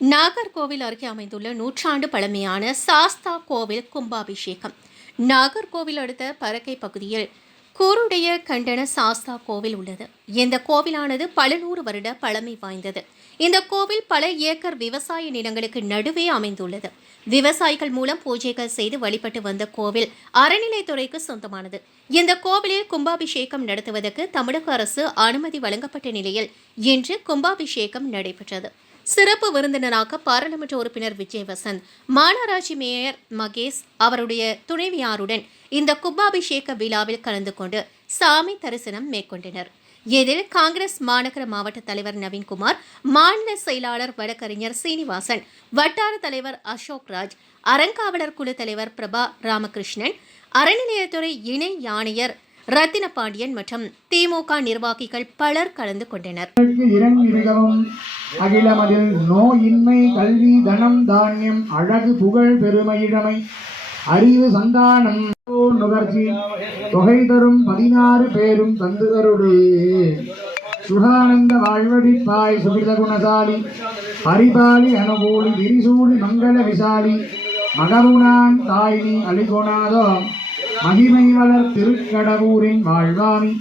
நாகர்கோவில் அருகே அமைந்துள்ள நூற்றாண்டு பழமையான சாஸ்தா கோவில் கும்பாபிஷேகம். நாகர்கோவில் அடுத்த பரக்கை பகுதியில் கூருடைய கண்டன சாஸ்தா கோவில் உள்ளது. இந்த கோவிலானது பல நூறு வருட பழமை வாய்ந்தது. இந்த கோவில் பல ஏக்கர் விவசாய நிலங்களுக்கு நடுவே அமைந்துள்ளது. விவசாயிகள் மூலம் பூஜைகள் செய்து வழிபட்டு வந்த கோவில் அறநிலைத்துறைக்கு சொந்தமானது. இந்த கோவிலில் கும்பாபிஷேகம் நடத்துவதற்கு தமிழக அரசு அனுமதி வழங்கப்பட்ட நிலையில் இன்று கும்பாபிஷேகம் நடைபெற்றது. சிறப்பு விருந்தினராக பாராளுமன்ற உறுப்பினர் விஜய் வசந்த், மாநகராட்சி மேயர் மகேஷ் அவருடைய துணைவியாருடன் இந்த கும்பாபிஷேக விழாவில் கலந்து கொண்டு சாமி தரிசனம் மேற்கொண்டனர். இதில் காங்கிரஸ் மாநகர மாவட்ட தலைவர் நவீன்குமார், மாநில செயலாளர் வழக்கறிஞர் சீனிவாசன், வட்டார தலைவர் அசோக் ராஜ், அறங்காவலர் குழு தலைவர் பிரபா ராமகிருஷ்ணன், அறநிலையத்துறை இணை ஆணையர் ரத்தின பாண்டியன் மற்றும் திமுக நிர்வாகிகள் பலர் கலந்து கொண்டனர். அகிலமதில் நோயின்மை, கல்வி, தனம், தானியம், அழகு, புகழ், பெருமையிடமை, அறிவு, சந்தானம், நுகர்ச்சி, தொகை தரும் 16 பேரும் தந்துகருடே சுகானந்த வாழ்வழிப்பாய் சுகித குணசாலி பரிபாலி அனுகூலி விரிசூலி மங்கள விசாலி மகவுனான் தாய்னி அலிகொணாதோ மகிமை வளர் திருக்கடவூரின் வாழ்வாமி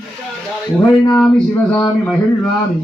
புகழ்நாமி சிவசாமி மகிழ்வாமி